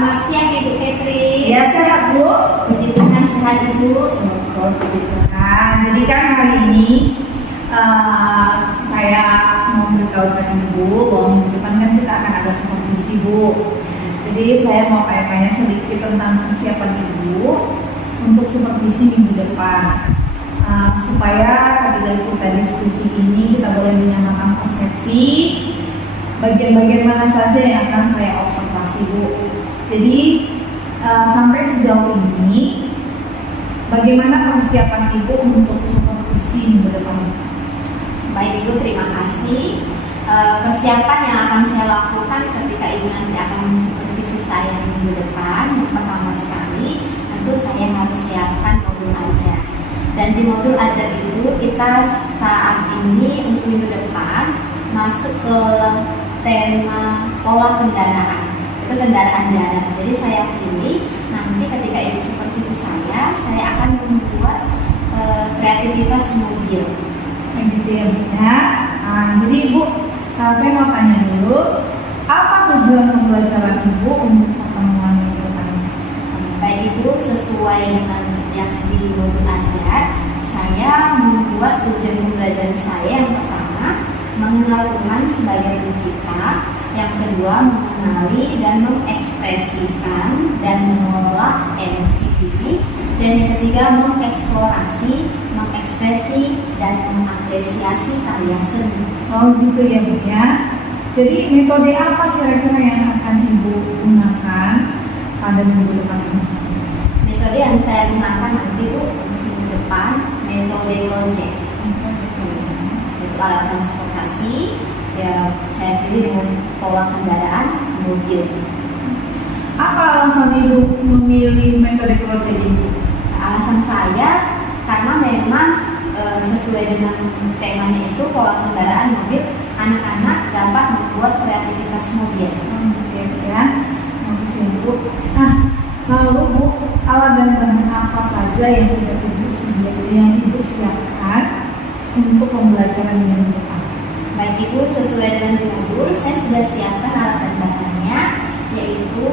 Selamat siang Ibu Fitri. Ya, sehat Bu. Puji Tuhan, sehat Ibu. Semoga puji Tuhan. Jadi kan hari ini saya mau beritahukan Ibu bahwa minggu depan kan kita akan ada supervisi Bu. Jadi saya mau tanya sedikit tentang persiapan Ibu untuk supervisi minggu depan. Supaya ketika kita diskusi ini kita boleh menyamakan persepsi bagian-bagian mana saja yang akan saya observasi Bu. Jadi sampai sejauh ini bagaimana persiapan Ibu untuk supervisi minggu depan? Baik Ibu, terima kasih. Persiapan yang akan saya lakukan ketika Ibu nanti akan mensupervisi saya minggu depan, yang pertama sekali tentu saya harus siapkan modul ajar. Dan di modul ajar itu kita saat ini untuk minggu depan masuk ke tema pola kendaraan. Itu kendaraan darat. Jadi saya pilih nanti ketika Ibu supervisi saya akan membuat kreativitas mobil. Gitu ya Bu ya. Jadi Ibu, saya mau tanya dulu, apa tujuan pembelajaran Ibu untuk pertemuan minggu depan? Baik Ibu, sesuai dengan yang di modul ajar, saya membuat tujuan pembelajaran saya yang pertama mengenal Tuhan sebagai pencipta, yang kedua mengenali dan mengekspresikan dan mengolah emosi diri, dan yang ketiga mengeksplorasi, mengekspresi dan mengapresiasi karya seni. Oh gitu ya Bu ya. Jadi metode apa kira-kira yang akan Ibu gunakan pada minggu depan ini? Metode yang saya gunakan nanti itu minggu depan metode project. Itu alat transportasi. Ya, saya pilih dengan pola kendaraan mobil. Apa alasan Ibu memilih metode project ini? Alasan saya karena memang sesuai dengan temanya itu pola kendaraan mobil, anak-anak dapat membuat kreativitas mobil. Ya, bagus ya Bu. Nah, lalu Bu, alat dan bahan apa saja yang Ibu siapkan untuk pembelajaran minggu depan? Baik Ibu, sesuai dengan modul, saya sudah siapkan alat dan bahannya, yaitu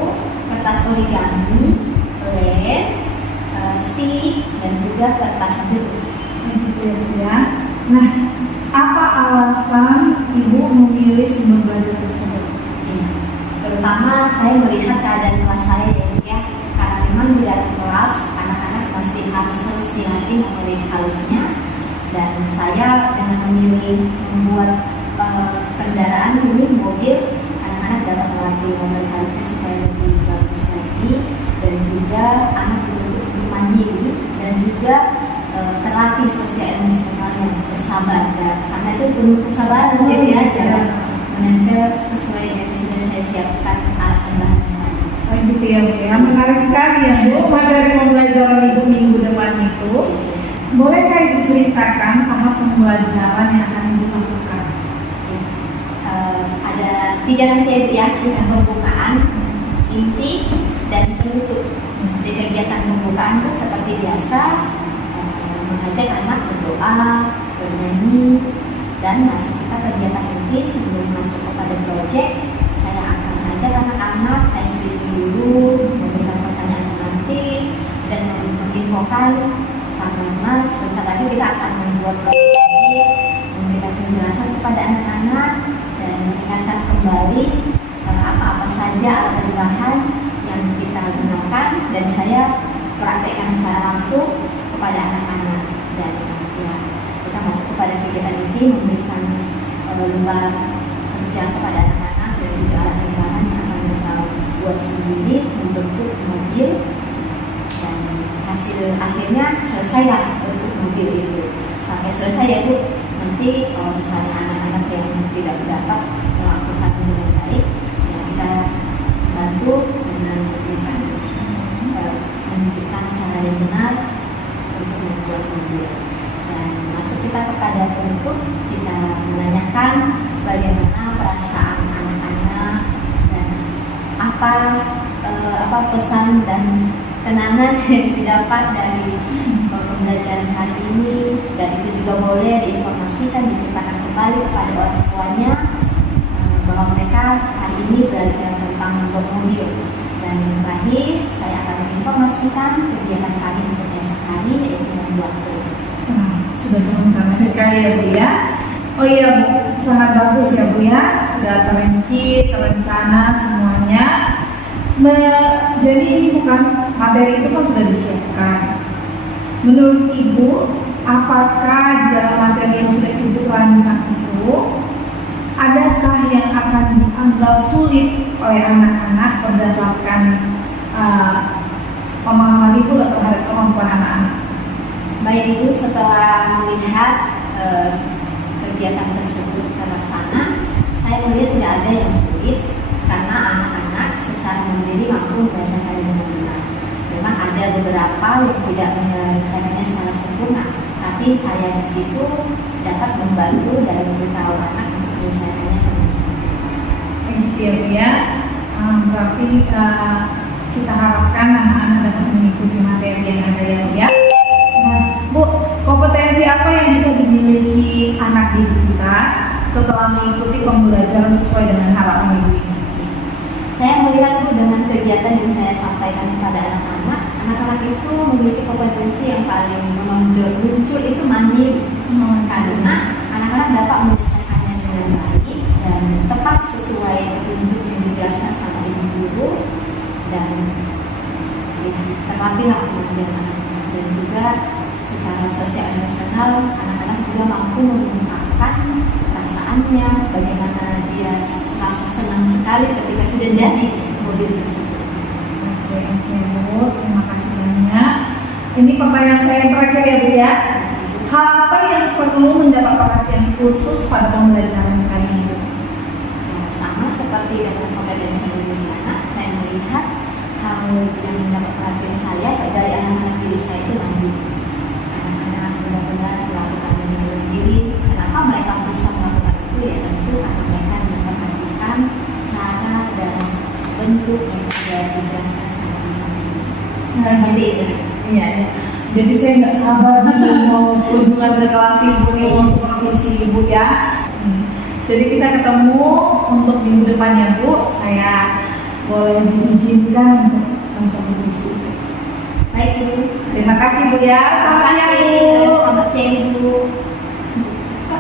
kertas origami, lem, stick, dan juga kertas jeruk. Ya. Nah, apa alasan Ibu memilih sumber belajar tersebut? Ya, terutama saya melihat keadaan kelas saya ya, karena memang di dalam kelas anak-anak masih harus terus dilatih mengenai halusnya, dan saya dengan memilih membuat kendaraan ini mobil, anak-anak dapat melatih mengenai halusnya supaya lebih bagus lagi, dan juga anak untuk mandiri dan juga terlatih sosial emosionalnya, bersabar ya. Karena itu penuh kesabaran ya, menempel sesuai yang sudah saya siapkan alat dan bahan. Oh gitu ya Bu ya, menarik sekali ya Bu. Materi pembelajaran Ibu minggu depan itu, bolehkah Ibu ceritakan tahap pembelajaran yang akan Ibu lakukan? Ada 3 nanti ya, pembukaan, inti, dan penutup. Di kegiatan pembukaan itu seperti biasa mengajak anak berdoa, bernyanyi, dan masuk kita kegiatan inti. Sebelum masuk kepada proyek, saya akan ajak anak-anak tes dulu, memberikan pertanyaan nanti, dan menginfokan karena sebentar lagi kita akan membuat proyek, memberikan penjelasan kepada anak-anak dan mengingatkan kembali apa-apa saja alat dan bahan yang kita gunakan, dan saya praktekkan secara langsung kepada anak-anak. Dan ya, kita masuk kepada kegiatan ini memberikan lembar kerja kepada anak-anak dan juga alat dan bahan yang akan kita buat sendiri membentuk mobil, dan hasil akhirnya selesailah untuk mobil itu. Sampai selesai ya Bu, nanti kalau misalnya anak-anak yang tidak dapat melakukan dengan baik, ya kita bantu dengan memberikan menunjukkan cara yang benar untuk membuat mobil. Dan masuk kita kepada penutup, kita menanyakan bagaimana perasaan anak-anak dan apa pesan dan kenangan yang didapat dari pembelajaran hari ini, dan itu juga boleh diinformasikan, diceritakan kembali kepada orang tuanya bahwa mereka hari ini belajar tentang membuat mobil. Dan yang terakhir, saya akan menginformasikan kegiatan kami untuk esok hari, yaitu membuat kue. Nah, sudah terencana sekali ya Bu ya. Oh iya Bu, sangat bagus ya Bu ya. Sudah terinci, terencana semuanya. Jadi ini bukan materi itu kan sudah disiapkan. Menurut Ibu, apakah dalam materi yang sudah Ibu rancang itu, adakah yang akan dianggap sulit oleh anak-anak berdasarkan pemahaman Ibu terhadap kemampuan anak-anak? Baik Ibu, setelah melihat kegiatan tersebut terlaksana, saya melihat tidak ada yang sulit karena anak-anak secara mandiri mampu berdasarkan dengan benar. Memang ada beberapa yang tidak menyelesaikannya secara sempurna, tapi saya di situ dapat membantu dan memberitahu anak untuk menyelesaikannya dengan sempurna. Iya Bu ya. Berarti kita harapkan anak-anak dapat mengikuti materi yang ada ya Bu ya. Nah Bu, kompetensi apa yang bisa dimiliki anak didik kita setelah mengikuti pembelajaran sesuai dengan harapan Ibu ini? Saya melihat Bu, dengan kegiatan yang saya sampaikan kepada anak-anak, anak-anak itu memiliki kompetensi yang paling menonjol muncul itu mandiri, karena anak-anak dapat menyelesaikannya dengan baik dan tepat sesuai petunjuk yang dijelaskan sama ibu guru, dan terlatihlah kemudian anak-anak. Dan juga secara sosial emosional, anak-anak juga mampu mengungkapkan perasaannya, bagaimana dia rasa senang sekali ketika sudah jadi mobil tersebut. Oke Bu, terima kasih banyak. Ini pertanyaan saya yang terakhir ya Bu ya. Hal apa yang perlu mendapat perhatian khusus pada pembelajaran kali ini? Nah, sama seperti dengan kompetensi mendidik anak, saya melihat hal yang mendapat perhatian saya dari anak-anak diri saya itu mandiri. Anak-anak benar-benar melakukan dengan diri. Kenapa mereka bisa melakukan itu? Ya tentu karena mereka memperhatikan cara dan bentuk yang sudah dijelaskan sama ibu. Seperti itu. Iya. Jadi saya nggak sabar nih mau kunjungan ke kelas Ibu nih, mau supervisi Ibu ya. Jadi kita ketemu untuk minggu depannya Bu. Saya boleh diizinkan untuk supervisi. Baik Bu. Terima kasih Bu ya. Terima kasih. Selamat siang Ibu.